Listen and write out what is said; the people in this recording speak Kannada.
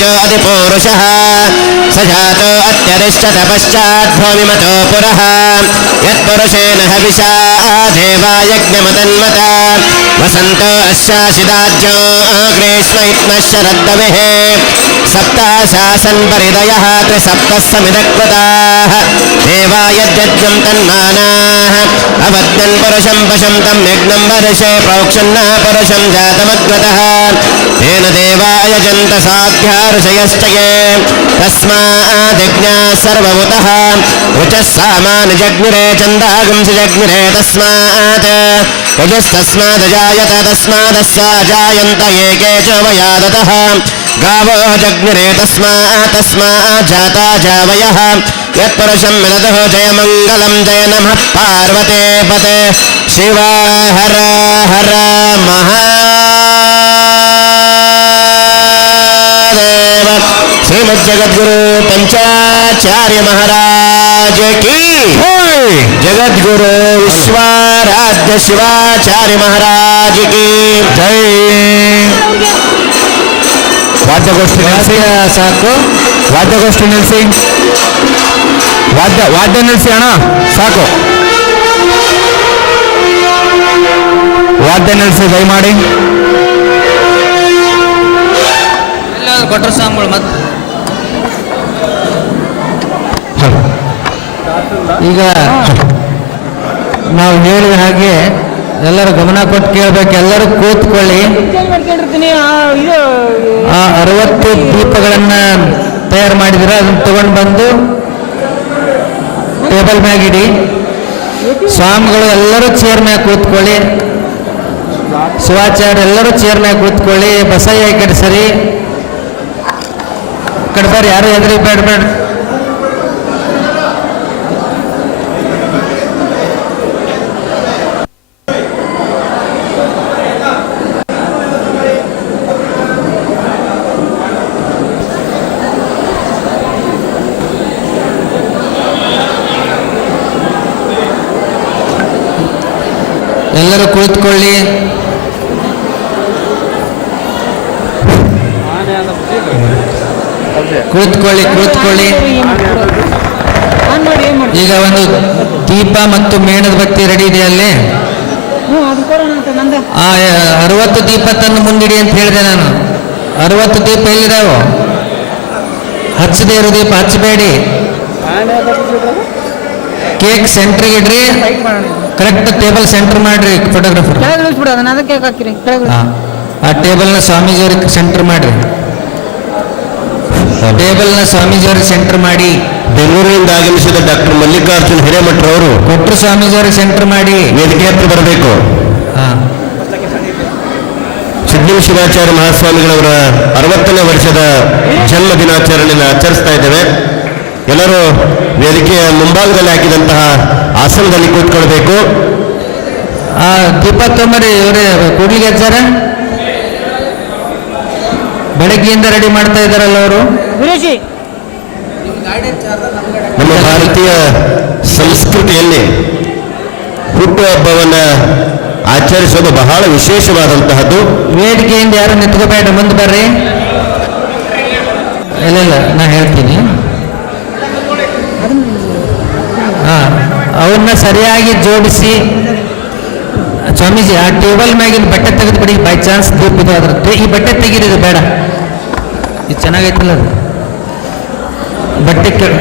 पुरुषो अधिपुरुषः स जातो अत्यरिश्च तपश्चाद्भ्रमिमतो पुरः। यत्पुरुषेण हविषा देवायज्ञमतन्मता वसन्तो अश्वासिदाज्ञो ग्रीष्म इत्मश्शरद्दविः सप्ताशासन् परिदयः त्रिसप्तः समिदकृताः देवा यद्यज्ञं तन्मानाः। अवद्यन् पुरुषं पशं तं यज्ञं वर्षे प्रोक्षन्न पुरुषं जातमग्रतः तेन देवा यजन्त साध्या ऋषयश्च ये। तस्मादिज्ञा सर्वभूतः। रुचः सामानजग्निरे चन्दागुंसि तस्मात्। यजस्तस्मादजायत तस्मादस्सा जायन्त एके च वयादतः गावो जग्निरे तस्मात् तस्मात् जाता जावयः। यत्पुरुषं मिलतः जयमङ्गलं जय नमः पार्वते पते। शिव हर हर महादेव। श्रीमज्जगद्गुरु। पंचाचार्य महाराज की जगद्गुरु विश्वाराध्य शिवाचार्य महाराज की जय ವಾದ್ಯಗೋಷ್ಠಿ ನಿಲ್ಲಿಸಿ ಸಾಕು ವಾದ್ಯಗೋಷ್ಠಿ ನಿಲ್ಲಿಸಿ ವಾದ್ಯ ವಾದ್ಯ ನಿಲ್ಲಿಸಿ ಅಣ್ಣ ಸಾಕು ವಾದ್ಯ ನಿಲ್ಲಿಸಿ ದಯಮಾಡಿ ಕೊಟ್ಟರು ಸ್ವಾಮಿಗಳು ಮತ್ತೆ ಈಗ ನಾವು ಹೇಳಿದ ಹಾಗೆ ಎಲ್ಲರೂ ಗಮನ ಕೊಟ್ಟು ಕೇಳಬೇಕು ಎಲ್ಲರೂ ಕೂತ್ಕೊಳ್ಳಿ. ಆ, ಅರವತ್ತು ದೀಪಗಳನ್ನ ತಯಾರು ಮಾಡಿದ್ರೆ ಅದನ್ನ ತಗೊಂಡು ಬಂದು ಟೇಬಲ್ ಮ್ಯಾಗ ಇಡಿ. ಸ್ವಾಮಿಗಳು ಎಲ್ಲರೂ ಚೇರ್ ಮ್ಯಾಗ ಕೂತ್ಕೊಳ್ಳಿ. ಶಿವಾಚಾರ್ಯ ಎಲ್ಲರೂ ಚೇರ್ ಮ್ಯಾಗ ಕೂತ್ಕೊಳ್ಳಿ. ಬಸಯ್ಯ ಈ ಕಡೆ ಸರಿ. ಕಡೆ ಬರ್ರಿ ಯಾರು ಹೆದರಿ ಬೇಡ ಬೇಡ. ಎಲ್ಲರೂ ಕುಳಿತುಕೊಳ್ಳಿ. ಕುಳಿತುಕೊಳ್ಳಿ ಕುಳಿತುಕೊಳ್ಳಿ. ಈಗ ಒಂದು ದೀಪ ಮತ್ತು ಮೇಣದ ಬತ್ತಿ ರೆಡಿ ಇದೆ ಅಲ್ಲಿ? ಅರವತ್ತು ದೀಪ ತಂದು ಮುಂದಿಡಿ ಅಂತ ಹೇಳಿದೆ ನಾನು. ಅರವತ್ತು ದೀಪ ಎಲ್ಲಿದಾವು? ಹಚ್ಚದೇ ಇರೋ ದೀಪ ಹಚ್ಚಬೇಡಿ. ಕೇಕ್ ಸೆಂಟ್ರಿಗೆ ಇಡ್ರಿ. ಕರೆಕ್ಟ್ ಟೇಬಲ್ ಸೆಂಟರ್ ಮಾಡ್ರಿ ಫೋಟೋಗ್ರಾಫರ್ ಕೆಳಗೆ ಇಳಿಸ್ಬಿಡು ಅದನ್ನ ಅದಕ್ಕೆ ಹಾಕಿರಿ? ಕೆಳಗೆ ಆ ಟೇಬಲ್ನ ಸ್ವಾಮೀಜಿಯವ್ರಿಗೆ ಸೆಂಟರ್ ಮಾಡ್ರಿ. ಟೇಬಲ್ನ ಸ್ವಾಮೀಜಿಯವ್ರಿಗೆ ಸೆಂಟರ್ ಮಾಡಿ. ಬೆಂಗಳೂರಿನಿಂದ ಆಗಮಿಸಿದ ಡಾಕ್ಟರ್ ಮಲ್ಲಿಕಾರ್ಜುನ್ ಹಿರೇಮಠರವರು ಕೊಟ್ಟರು ಸ್ವಾಮೀಜಿಯವ್ರಿಗೆ ಸೆಂಟರ್ ಮಾಡಿ. ವೇದಿಕೆ ಹತ್ರ ಬರಬೇಕು. ಹಾ. ಶಿವಾಚಾರ್ಯ ಮಹಾಸ್ವಾಮಿಗಳವರ ಅರವತ್ತನೇ ವರ್ಷದ ಜನ್ಮ ದಿನಾಚರಣೆಯನ್ನು ಆಚರಿಸ್ತಾ ಇದ್ದೇವೆ. ಎಲ್ಲರೂ ವೇದಿಕೆಯ ಮುಂಭಾಗದಲ್ಲಿ ಹಾಕಿದಂತಹ ಆಸನದಲ್ಲಿ ಕೂತ್ಕೊಳ್ಬೇಕು. ದೀಪ ತೊಂಬರಿ ಇವರೇ ಕೂಡ್ಲಿಗೆ ಹಚ್ಚಾರ? ಬೆಳಗ್ಗೆಯಿಂದ ರೆಡಿ ಮಾಡ್ತಾ ಇದ್ದಾರಲ್ಲ ಅವರು? ನಮ್ಮ ಭಾರತೀಯ ಸಂಸ್ಕೃತಿಯಲ್ಲಿ ಹುಟ್ಟುಹಬ್ಬವನ್ನು ಆಚರಿಸೋದು ಬಹಳ ವಿಶೇಷವಾದಂತಹದ್ದು. ವೇದಿಕೆಯಿಂದ ಯಾರು ನಿಂತ್ಕೋಬೇಡ ಮುಂದೆ ಬರ್ರಿ. ಇಲ್ಲ ಇಲ್ಲ ನಾ ಹೇಳ್ತೀನಿ. ಹಾ ಅವನ್ನ ಸರಿಯಾಗಿ ಜೋಡಿಸಿ ಸ್ವಾಮೀಜಿ, ಆ ಟೇಬಲ್ ಮ್ಯಾಗಿನ ಬಟ್ಟೆ ತೆಗೆದು ಬಿಡಿ ಬೈ ಚಾನ್ಸ್ ದೀಪಿದು ಅದ್ರ ಈ ಬಟ್ಟೆ ತೆಗೀರಿ ಬೇಡ. ಇದು ಚೆನ್ನಾಗೈತಲ್ಲ ಅದು. ಬಟ್ಟೆ ಕೆಳ